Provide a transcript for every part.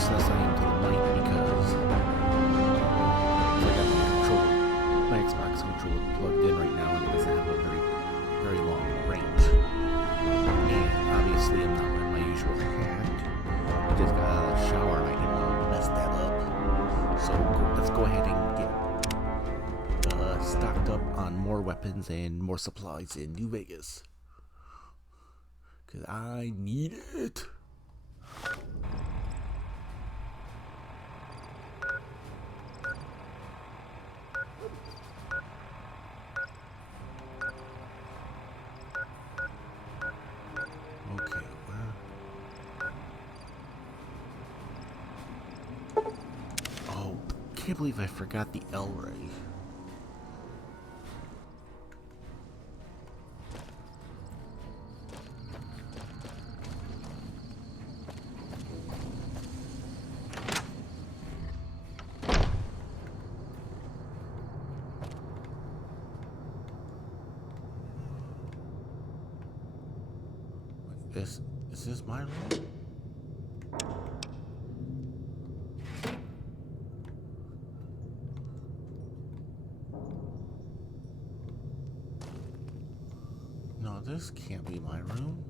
closeness I am to the mic because I got my Xbox controller plugged in right now and it doesn't have a very long range. And obviously I'm not wearing my usual hat. I just got out of the shower and I didn't want to mess that up. So let's go ahead and get stocked up on more weapons and more supplies in New Vegas. Because I need it. Okay, where? Oh, can't believe I forgot the L-ray. Is this my room? No, this can't be my room.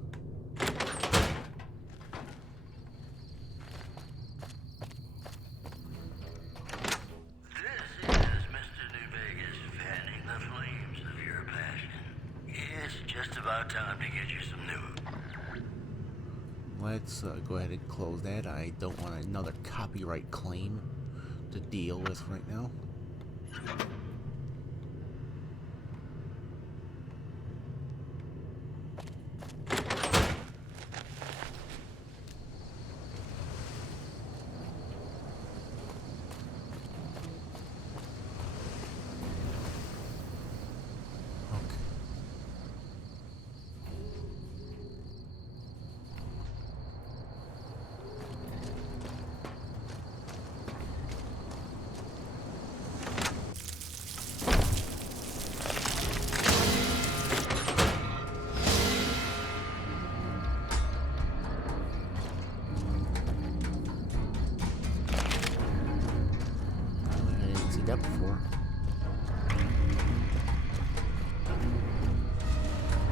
Time to get you some new. Let's go ahead and close that. I don't want another copyright claim to deal with right now. That before.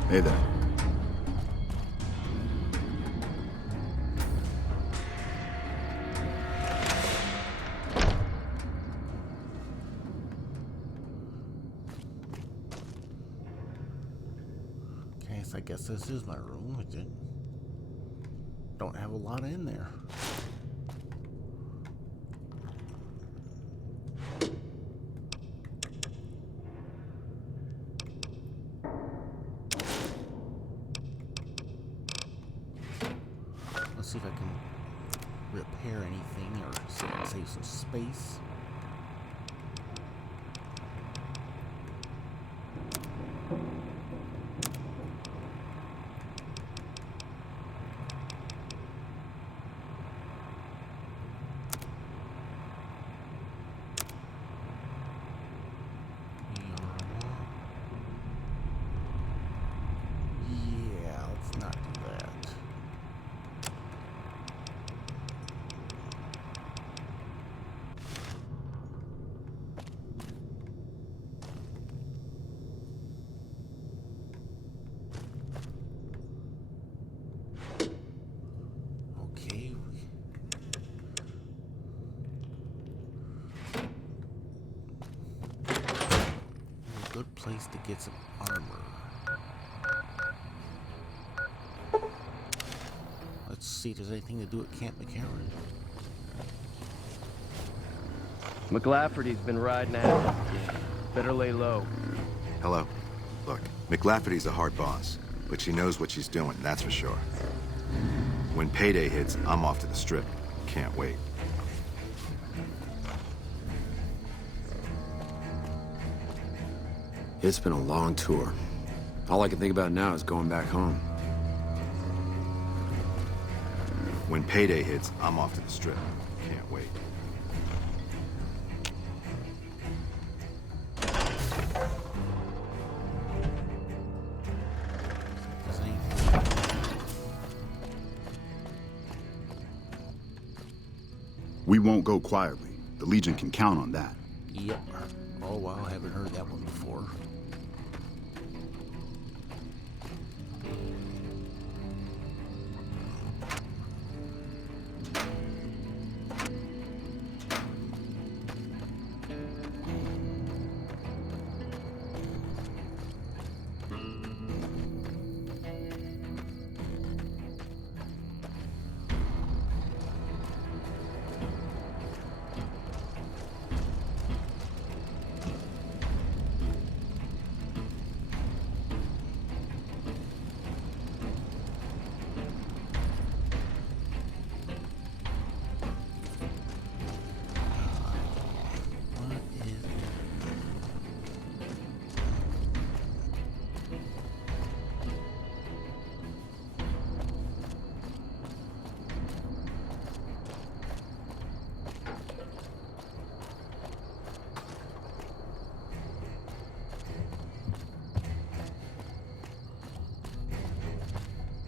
Hey there. Okay, so I guess this is my room. I don't have a lot in there. Let's see if I can repair anything or save some space. Yeah, let's not do that. Okay. A good place to get some armor. Let's see if there's anything to do at Camp McCarran. McLafferty's been riding out. Better lay low. Hello. Look, McLafferty's a hard boss, but she knows what she's doing, that's for sure. When payday hits, I'm off to the strip. Can't wait. It's been a long tour. All I can think about now is going back home. When payday hits, I'm off to the strip. Can't wait. There's anything We won't go quietly. The Legion can count on that. Yep. Oh wow, I haven't heard that one before.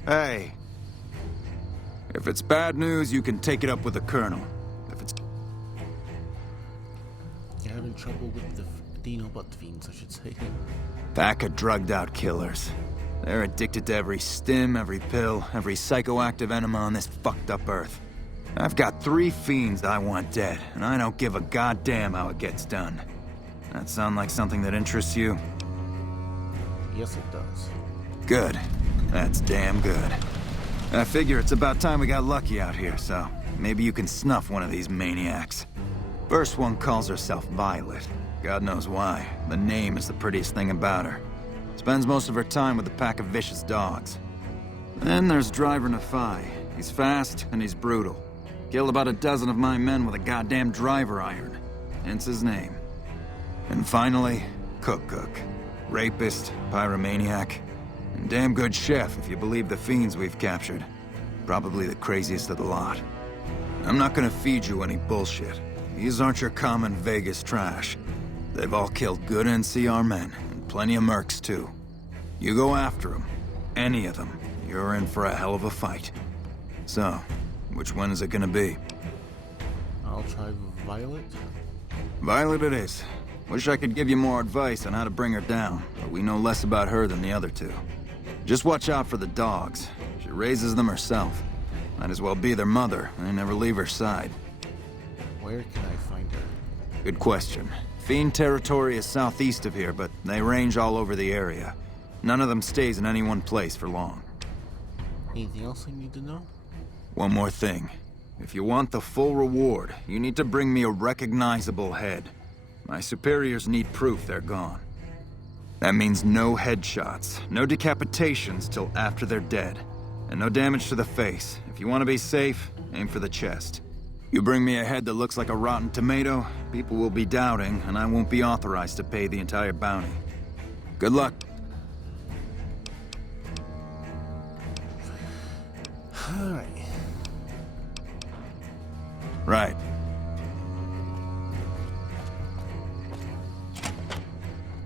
Hey. If it's bad news, you can take it up with the Colonel. If it's... You're having trouble with the butt fiends, I should say. Pack of drugged-out killers. They're addicted to every stim, every pill, every psychoactive enema on this fucked-up Earth. I've got 3 fiends I want dead, and I don't give a goddamn how it gets done. That sound like something that interests you? Yes, it does. Good. That's damn good. I figure it's about time we got lucky out here, so maybe you can snuff one of these maniacs. First one calls herself Violet. God knows why. The name is the prettiest thing about her. Spends most of her time with a pack of vicious dogs. Then there's Driver Nafai. He's fast and he's brutal. Killed about a dozen of my men with a goddamn driver iron. Hence his name. And finally, Cook. Rapist, pyromaniac, and damn good chef if you believe the fiends we've captured. Probably the craziest of the lot. I'm not gonna feed you any bullshit. These aren't your common Vegas trash. They've all killed good NCR men, and plenty of mercs too. You go after them, any of them, you're in for a hell of a fight. So, which one is it gonna be? I'll try Violet. Violet it is. Wish I could give you more advice on how to bring her down, but we know less about her than the other 2. Just watch out for the dogs. She raises them herself. Might as well be their mother. They never leave her side. Where can I find her? Good question. Fiend territory is southeast of here, but they range all over the area. None of them stays in any one place for long. Anything else I need to know? One more thing. If you want the full reward, you need to bring me a recognizable head. My superiors need proof they're gone. That means no headshots, no decapitations till after they're dead, and no damage to the face. If you want to be safe, aim for the chest. You bring me a head that looks like a rotten tomato, people will be doubting, and I won't be authorized to pay the entire bounty. Good luck. Alright. Right.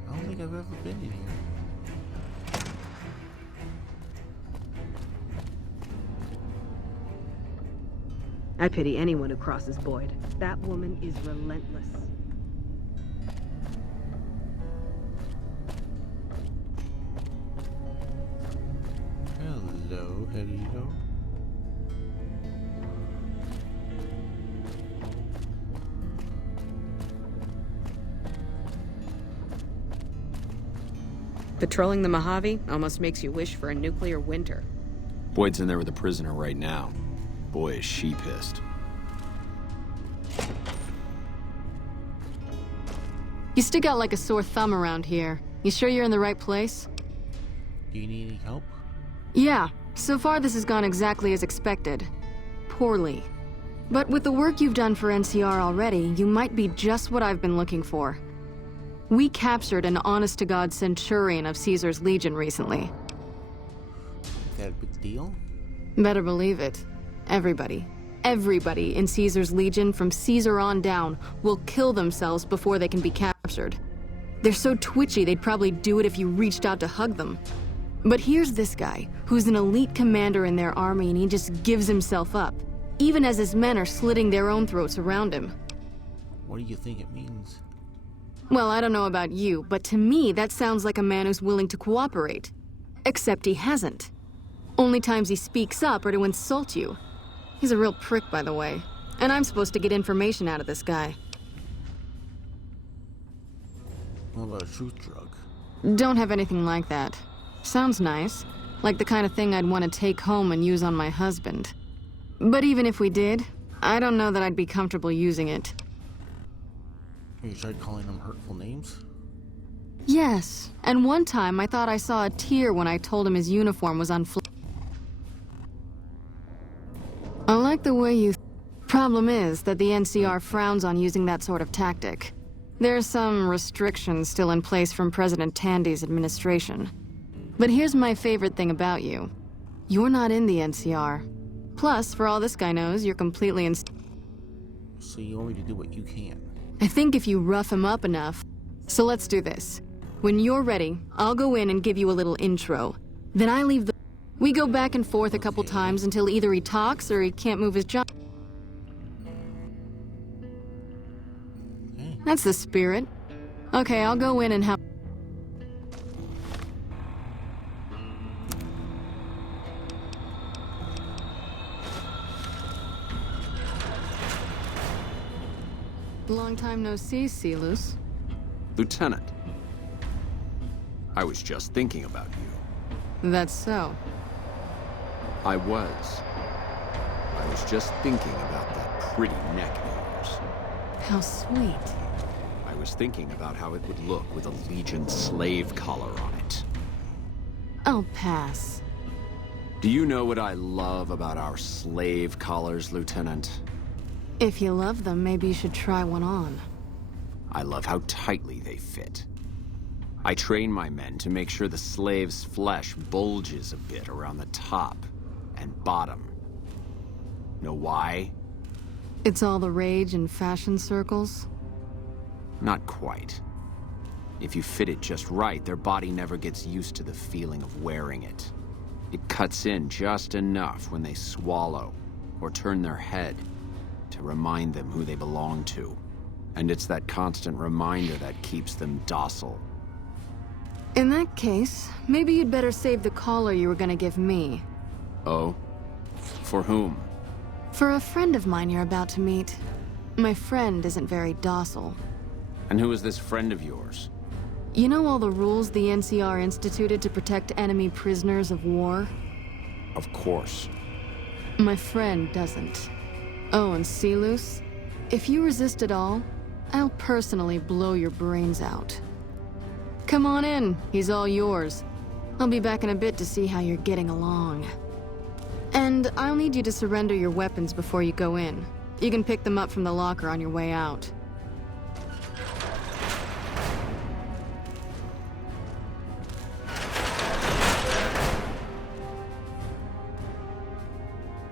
I don't think I've ever been in here. I pity anyone who crosses Boyd. That woman is relentless. Hello. Patrolling the Mojave almost makes you wish for a nuclear winter. Boyd's in there with a prisoner right now. Boy, is she pissed. You stick out like a sore thumb around here. You sure you're in the right place? Do you need any help? Yeah, so far this has gone exactly as expected. Poorly. But with the work you've done for NCR already, you might be just what I've been looking for. We captured an honest-to-God centurion of Caesar's Legion recently. Is that a big deal? Better believe it. Everybody in Caesar's Legion from Caesar on down will kill themselves before they can be captured. They're so twitchy they'd probably do it if you reached out to hug them. But here's this guy, who's an elite commander in their army and he just gives himself up. even as his men are slitting their own throats around him. What do you think it means? Well, I don't know about you, but to me, that sounds like a man who's willing to cooperate. Except he hasn't. Only times he speaks up are to insult you. He's a real prick, by the way. And I'm supposed to get information out of this guy. What about a truth drug? Don't have anything like that. Sounds nice. Like the kind of thing I'd want to take home and use on my husband. But even if we did, I don't know that I'd be comfortable using it. Have you tried calling them hurtful names? Yes, and one time I thought I saw a tear when I told him his uniform was on I like the way you... Problem is that the NCR frowns on using that sort of tactic. There's some restrictions still in place from President Tandy's administration. But here's my favorite thing about you. You're not in the NCR. Plus, for all this guy knows, you're completely So you want me to do what you can? I think if you rough him up enough... So let's do this. When you're ready, I'll go in and give you a little intro. Then I leave the... We go back and forth a couple times until either he talks or he can't move his jaw. That's the spirit. Okay, I'll go in and have... Long time no see, Silus. Lieutenant. I was just thinking about you. That's so. I was just thinking about that pretty neck of yours. How sweet. I was thinking about how it would look with a Legion slave collar on it. I'll pass. Do you know what I love about our slave collars, Lieutenant? If you love them, maybe you should try one on. I love how tightly they fit. I train my men to make sure the slave's flesh bulges a bit around the top and bottom. Know why? It's all the rage in fashion circles? Not quite. If you fit it just right, their body never gets used to the feeling of wearing it. It cuts in just enough when they swallow or turn their head to remind them who they belong to. And it's that constant reminder that keeps them docile. In that case, maybe you'd better save the collar you were gonna give me. Oh? For whom? For a friend of mine you're about to meet. My friend isn't very docile. And who is this friend of yours? You know all the rules the NCR instituted to protect enemy prisoners of war? Of course. My friend doesn't. Oh, and Silus? If you resist at all, I'll personally blow your brains out. Come on in, he's all yours. I'll be back in a bit to see how you're getting along. And I'll need you to surrender your weapons before you go in. You can pick them up from the locker on your way out.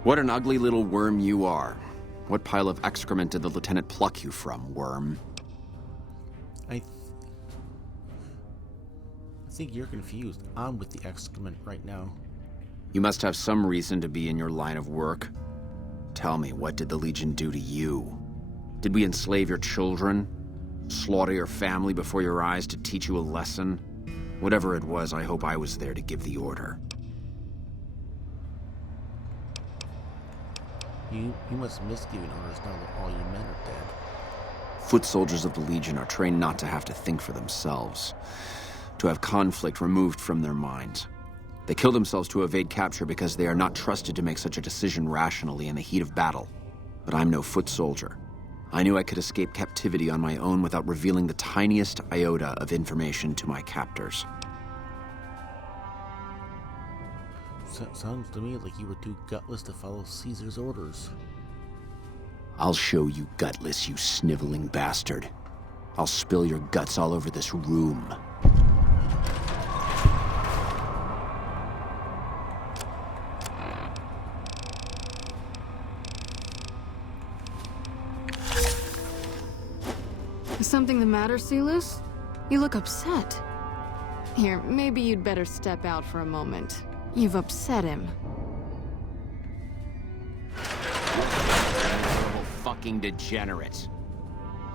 What an ugly little worm you are. What pile of excrement did the lieutenant pluck you from, worm? I think you're confused. I'm with the excrement right now. You must have some reason to be in your line of work. Tell me, what did the Legion do to you? Did we enslave your children? Slaughter your family before your eyes to teach you a lesson? Whatever it was, I hope I was there to give the order. You must miss giving orders now that all your men are dead. Foot soldiers of the Legion are trained not to have to think for themselves, to have conflict removed from their minds. They kill themselves to evade capture because they are not trusted to make such a decision rationally in the heat of battle. But I'm no foot soldier. I knew I could escape captivity on my own without revealing the tiniest iota of information to my captors. Sounds to me like you were too gutless to follow Caesar's orders. I'll show you gutless, you sniveling bastard. I'll spill your guts all over this room. Is something the matter, Silus? You look upset. Here, maybe you'd better step out for a moment. You've upset him. fucking degenerate.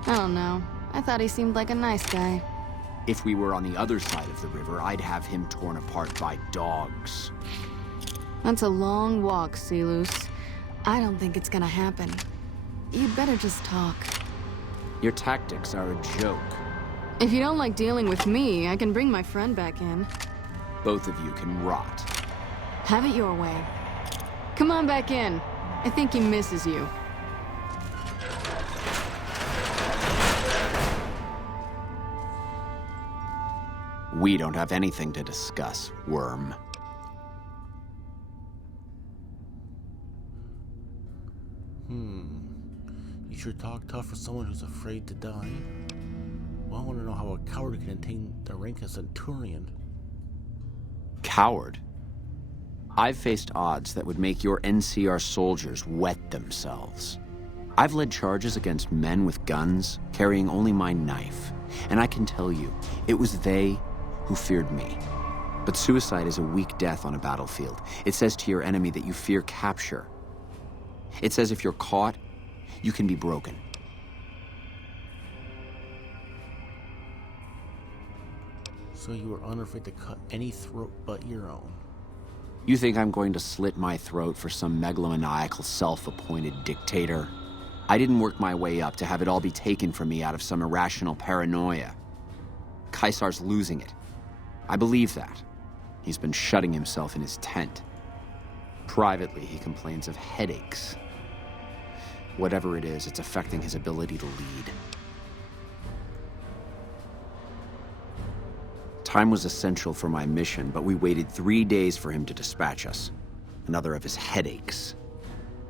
I don't know. I thought he seemed like a nice guy. If we were on the other side of the river, I'd have him torn apart by dogs. That's a long walk, Silus. I don't think it's gonna happen. You'd better just talk. Your tactics are a joke. If you don't like dealing with me, I can bring my friend back in. Both of you can rot. Have it your way. Come on back in. I think he misses you. We don't have anything to discuss, worm. You sure talk tough for someone who's afraid to die. Well, I want to know how a coward can attain the rank of centurion. Coward? I've faced odds that would make your NCR soldiers wet themselves. I've led charges against men with guns, carrying only my knife. And I can tell you, it was they who feared me. But suicide is a weak death on a battlefield. It says to your enemy that you fear capture. It says if you're caught, you can be broken. So you were unafraid to cut any throat but your own. You think I'm going to slit my throat for some megalomaniacal self-appointed dictator? I didn't work my way up to have it all be taken from me out of some irrational paranoia. Caesar's losing it. I believe that. He's been shutting himself in his tent. Privately, he complains of headaches. Whatever it is, it's affecting his ability to lead. Time was essential for my mission, but we waited 3 days for him to dispatch us. Another of his headaches.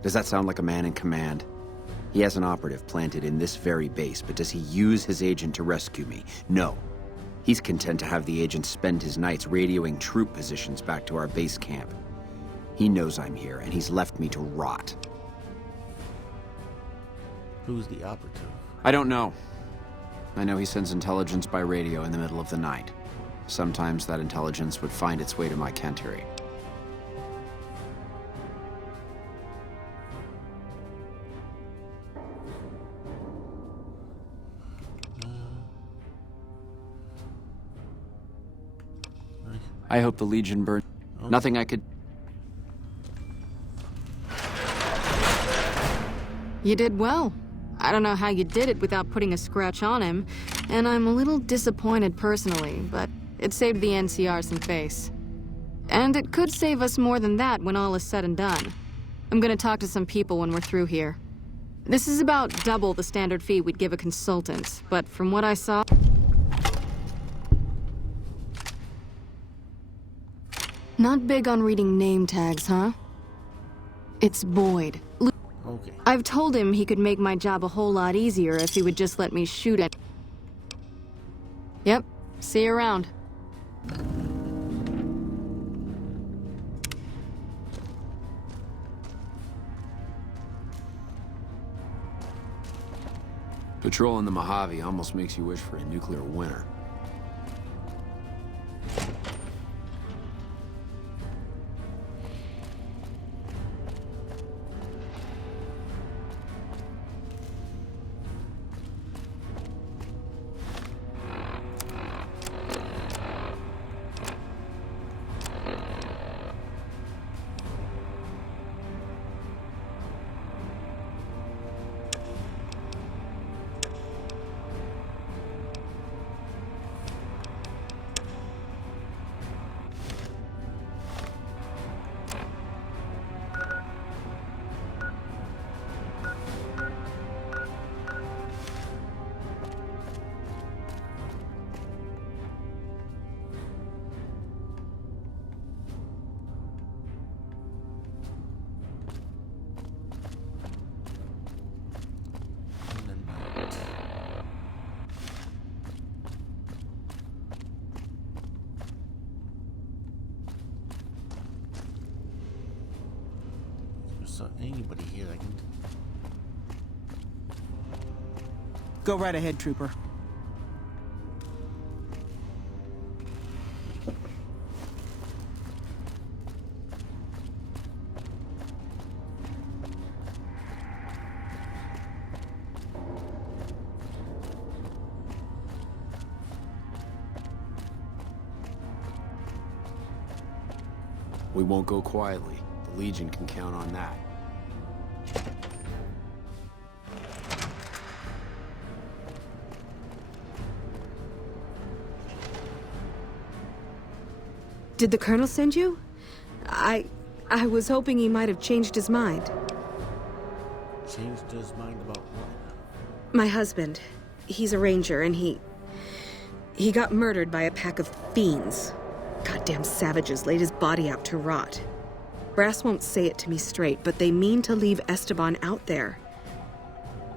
Does that sound like a man in command? He has an operative planted in this very base, but does he use his agent to rescue me? No. He's content to have the agent spend his nights radioing troop positions back to our base camp. He knows I'm here, and he's left me to rot. Who's the operative? I don't know. I know he sends intelligence by radio in the middle of the night. Sometimes that intelligence would find its way to my cantery. I hope the Legion burned. Oh. Nothing I could... You did well. I don't know how you did it without putting a scratch on him, and I'm a little disappointed personally, but it saved the NCR some face. And it could save us more than that when all is said and done. I'm gonna talk to some people when we're through here. This is about double the standard fee we'd give a consultant, but from what I saw... Not big on reading name tags, huh? It's Boyd. Okay. I've told him he could make my job a whole lot easier if he would just let me shoot it. Yep. See you around. Patrolling the Mojave almost makes you wish for a nuclear winter. So anybody here that can... Go right ahead, Trooper. We won't go quietly. The Legion can count on that. Did the Colonel send you? I was hoping he might have changed his mind. Changed his mind about what? My husband. He's a ranger, and he got murdered by a pack of fiends. Goddamn savages laid his body out to rot. Brass won't say it to me straight, but they mean to leave Esteban out there.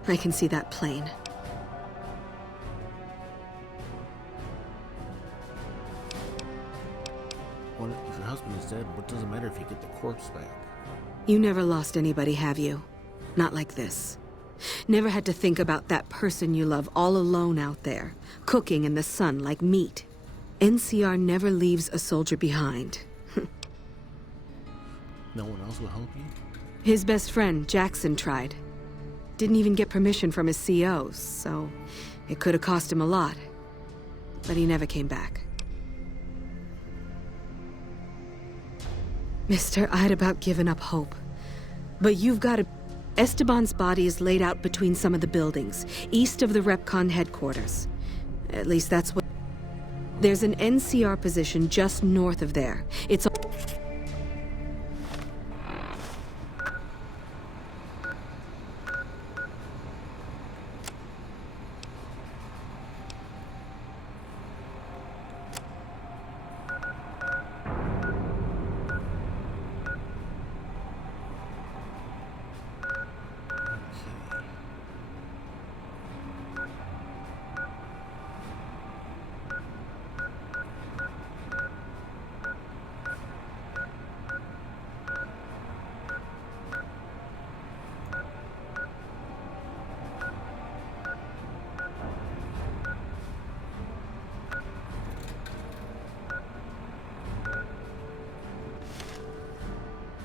I can see that plain. Well, if your husband is dead, what does it matter if you get the corpse back? You never lost anybody, have you? Not like this. Never had to think about that person you love all alone out there, cooking in the sun like meat. NCR never leaves a soldier behind. No one else will help you? His best friend, Jackson, tried. Didn't even get permission from his CO, so it could have cost him a lot. But he never came back. Mister, I'd about given up hope. But you've got to... Esteban's body is laid out between some of the buildings, east of the REPCON headquarters. At least that's what... There's an NCR position just north of there. It's...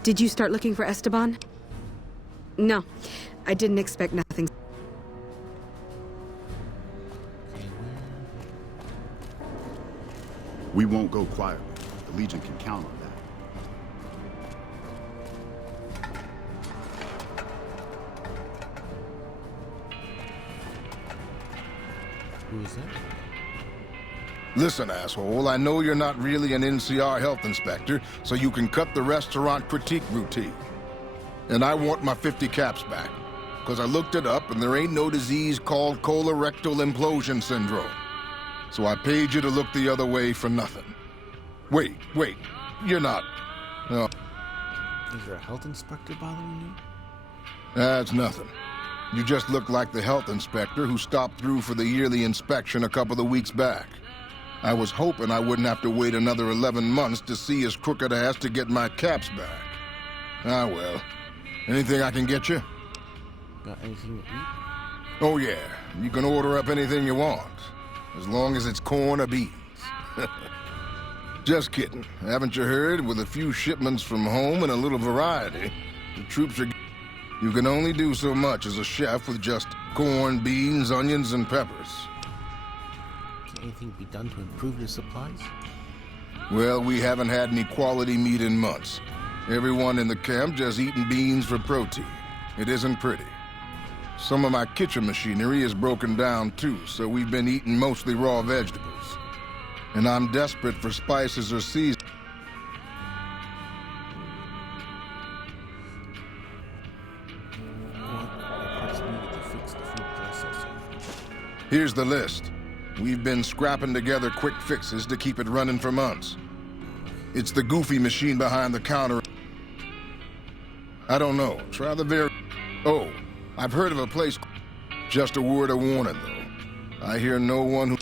Did you start looking for Esteban? No, I didn't expect nothing. We won't go quietly. The Legion can count on that. Who is that? Listen, asshole, I know you're not really an NCR health inspector, so you can cut the restaurant critique routine. And I want my 50 caps back, because I looked it up and there ain't no disease called colorectal implosion syndrome. So I paid you to look the other way for nothing. Wait, you're not... No. Is there a health inspector bothering you? That's nothing. You just look like the health inspector who stopped through for the yearly inspection a couple of weeks back. I was hoping I wouldn't have to wait another 11 months to see his crooked ass to get my caps back. Ah, well. Anything I can get you? Got anything to eat? Oh, yeah. You can order up anything you want. As long as it's corn or beans. Just kidding. Haven't you heard? With a few shipments from home and a little variety, the troops are... You can only do so much as a chef with just corn, beans, onions, and peppers. Can anything be done to improve your supplies? Well, we haven't had any quality meat in months. Everyone in the camp just eating beans for protein. It isn't pretty. Some of my kitchen machinery is broken down too, so we've been eating mostly raw vegetables. And I'm desperate for spices or seasonings. Here's the list. We've been scrapping together quick fixes to keep it running for months. It's the goofy machine behind the counter. I don't know. Try the very... Oh, I've heard of a place... Just a word of warning, though. I hear no one who...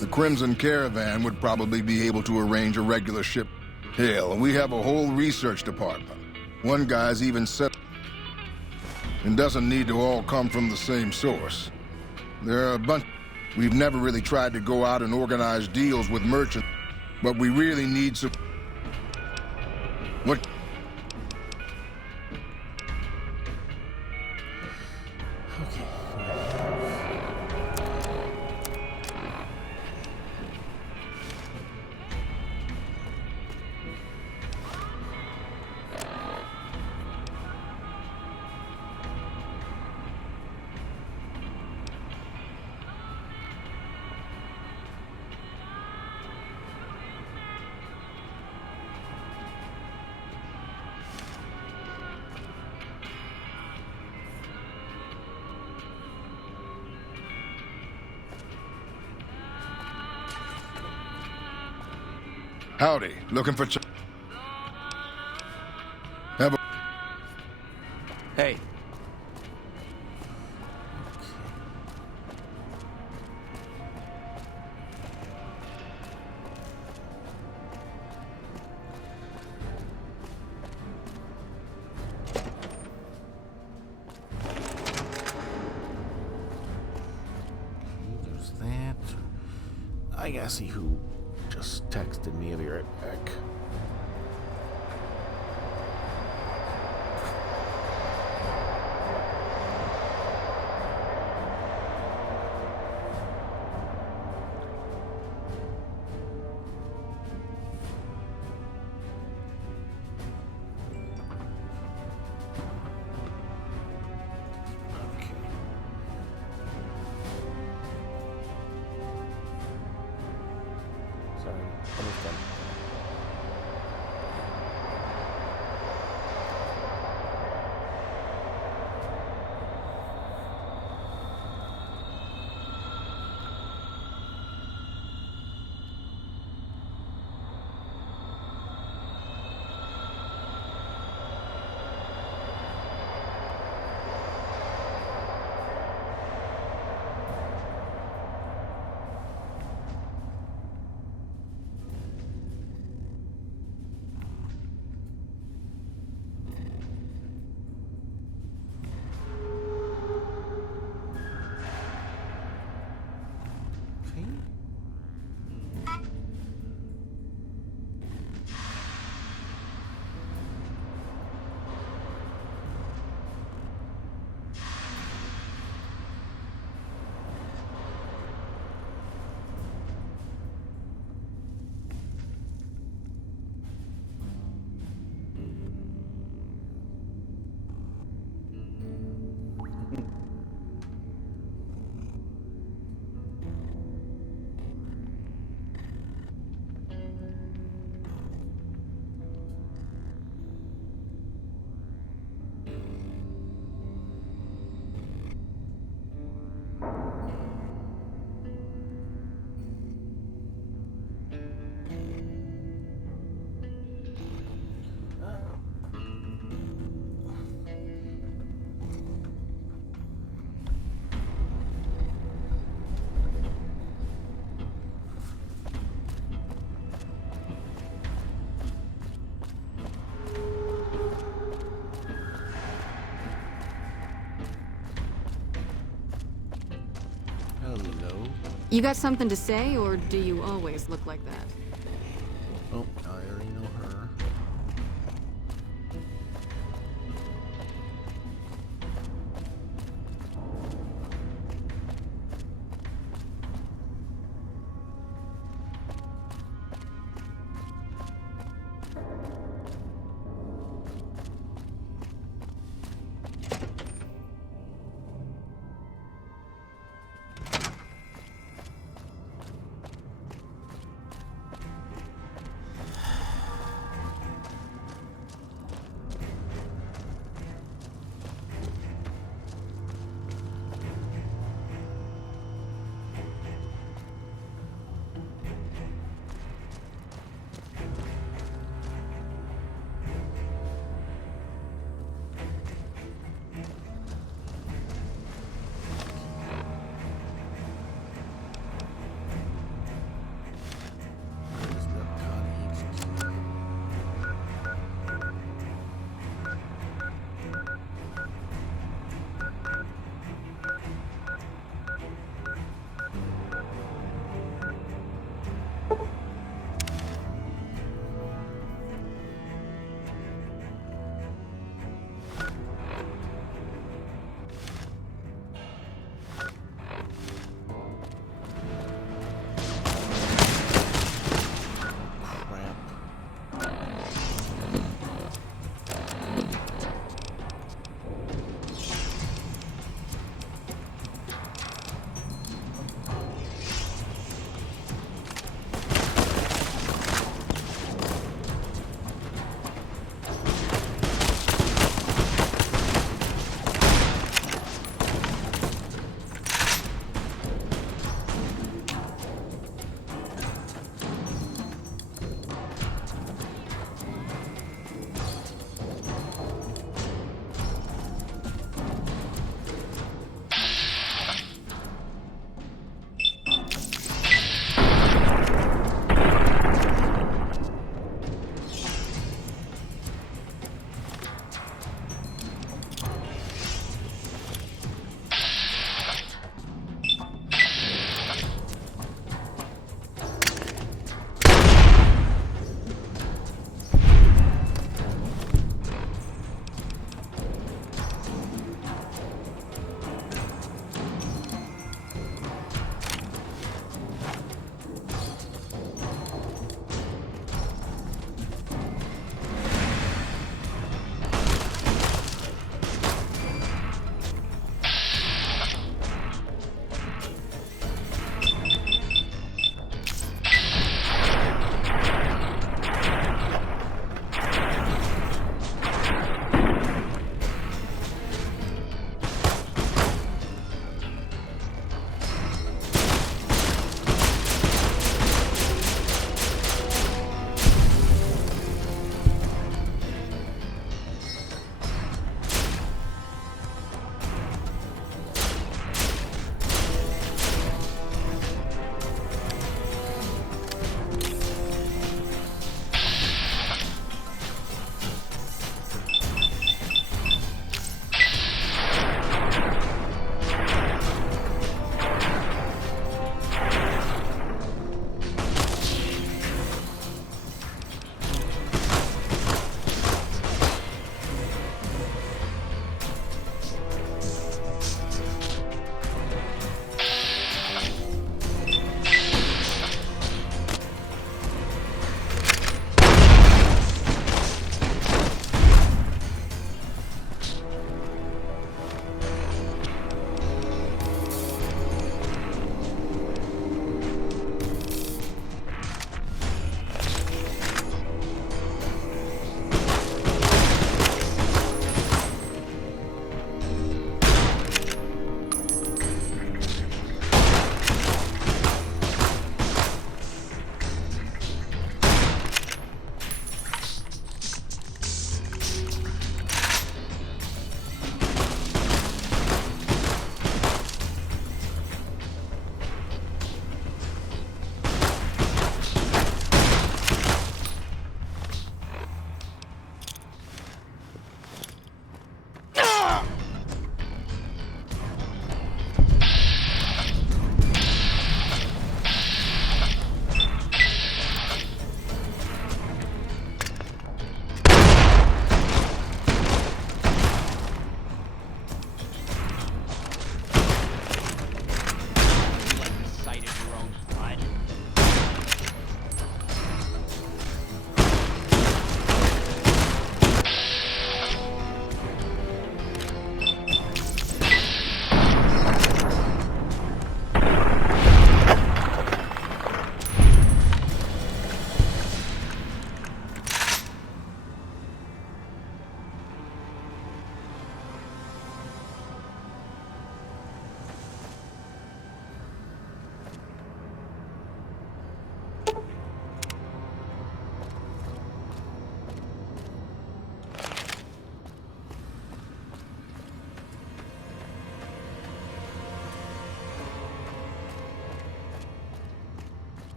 The Crimson Caravan would probably be able to arrange a regular ship. Hell, we have a whole research department. One guy's even said... And doesn't need to all come from the same source. There are a bunch... We've never really tried to go out and organize deals with merchants, but we really need some... What? Howdy. Looking for... Have a... Hey. There's that. I gotta see who just texted me. I'll be right back. Sorry, almost done. Hello. You got something to say, or do you always look like that? Oh, I already know her.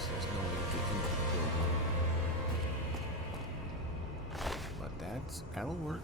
course, there's no way to get into the building. But that'll work.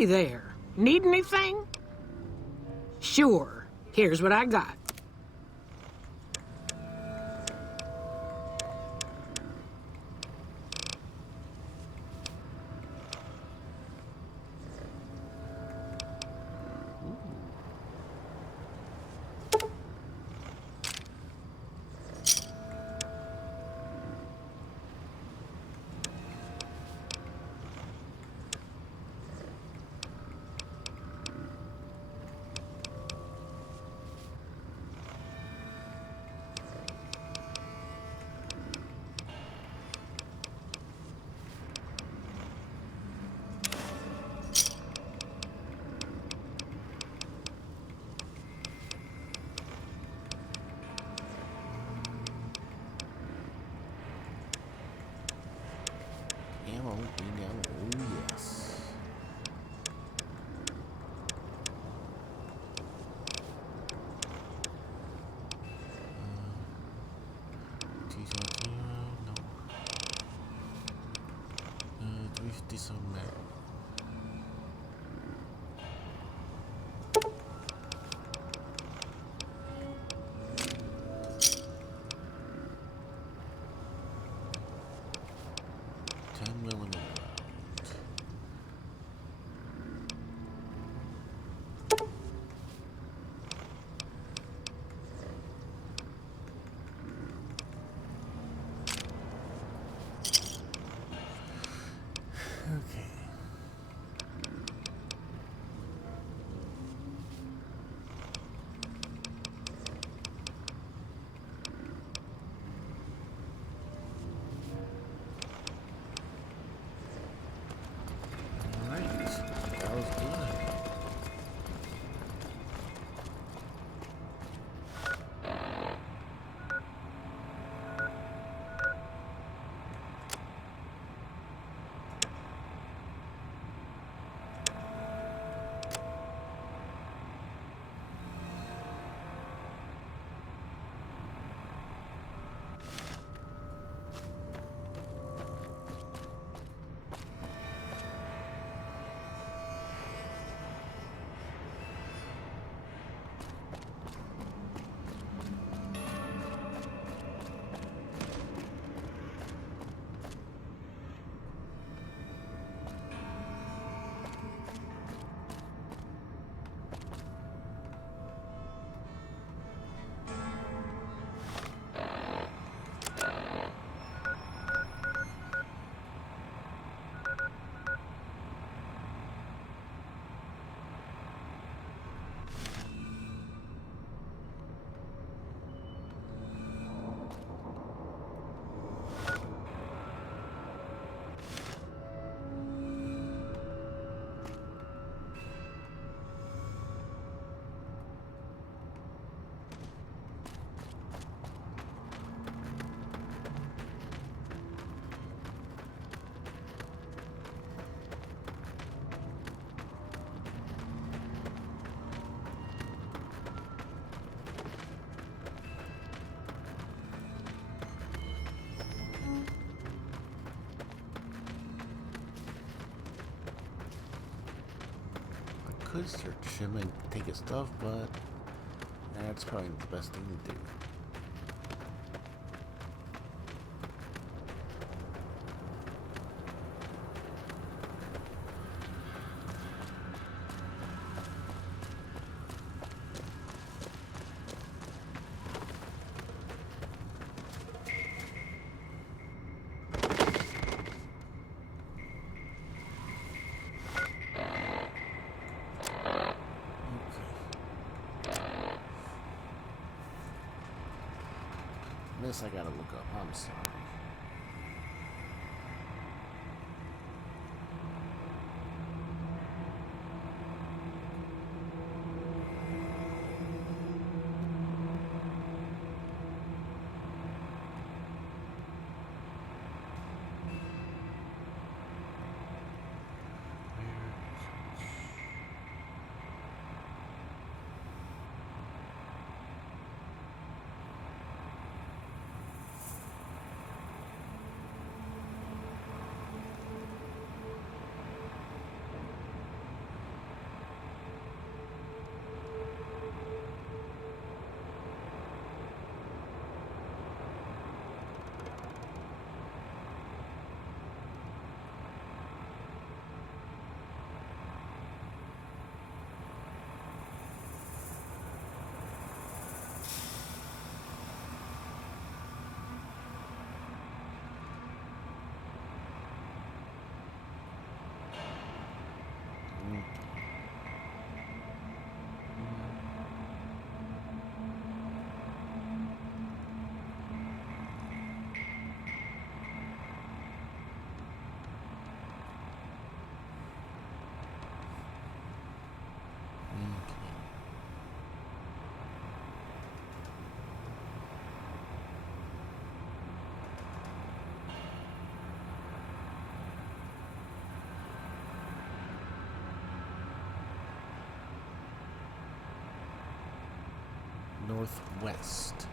Hey there, need anything? Sure, here's what I got. could search him and take his stuff, but that's probably the best thing to do. This I gotta look up. I'm sorry. Northwest.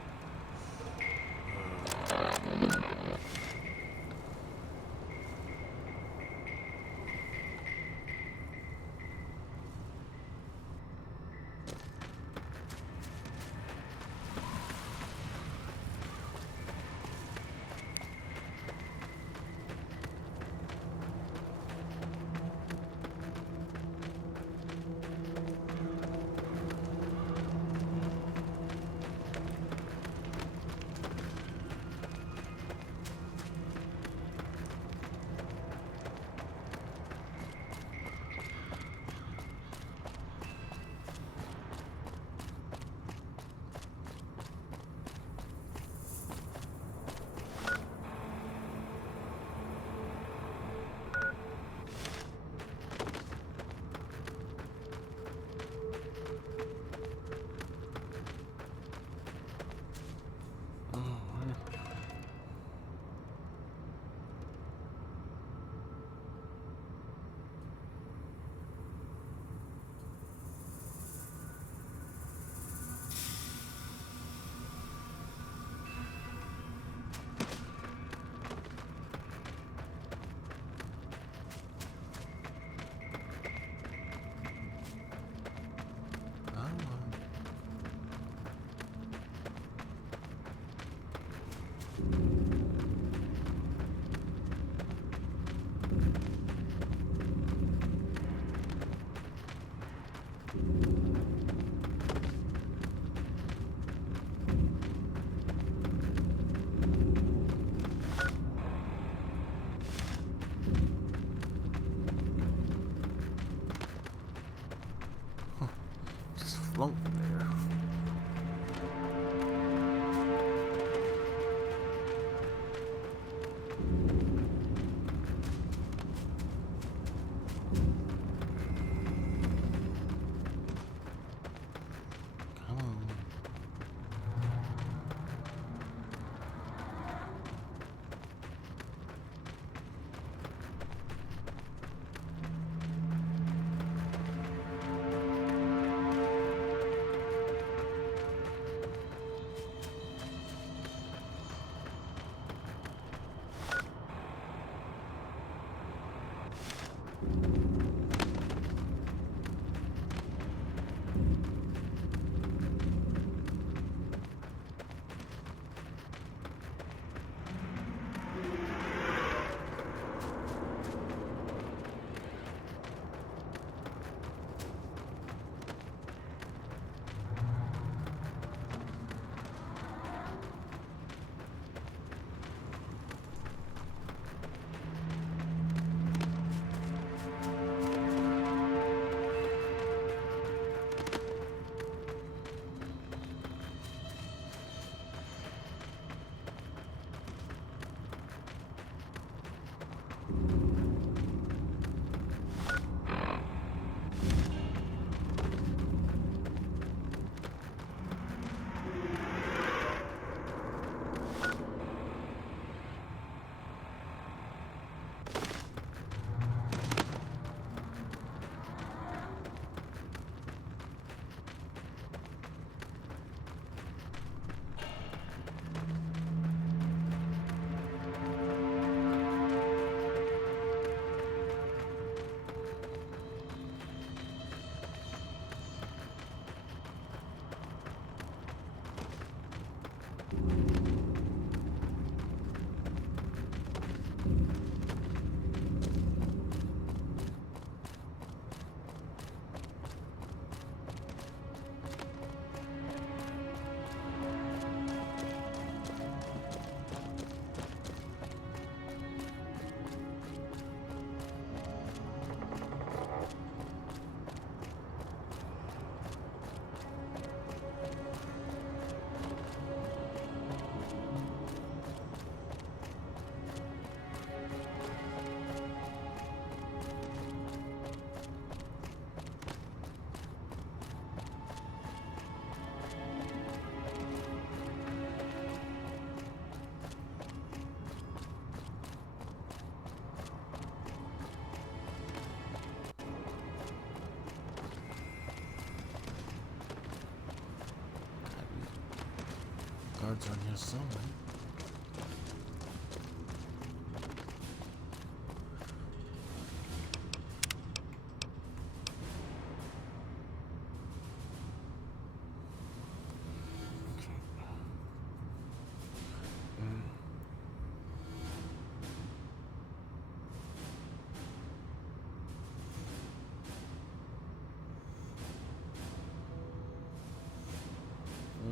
cards on here somewhere.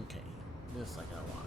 Okay, this I gotta watch.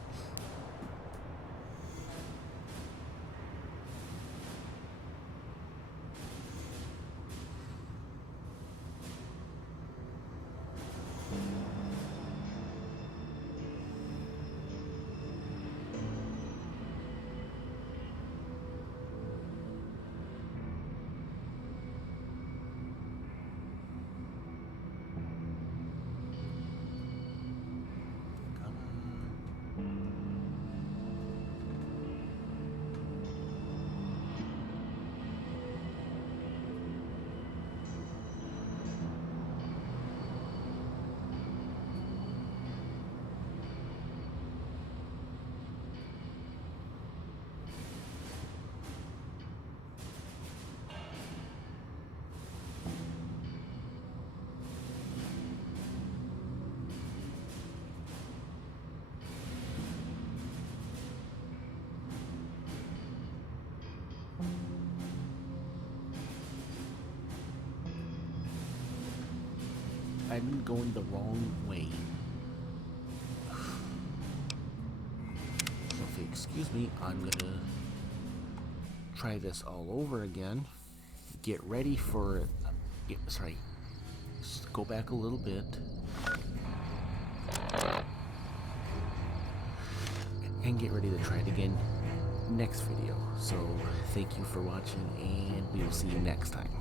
I've been going the wrong way. So if you excuse me, I'm gonna try this all over again. Get ready for it. Sorry. Just go back a little bit. And get ready to try it again next video. So thank you for watching, and we will see you next time.